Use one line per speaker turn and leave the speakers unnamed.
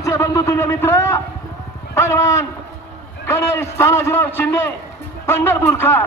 आमचे बंधू तुझे मित्र पैलवान गणेश तानाजीराव शिंदे पंढरपूरकार.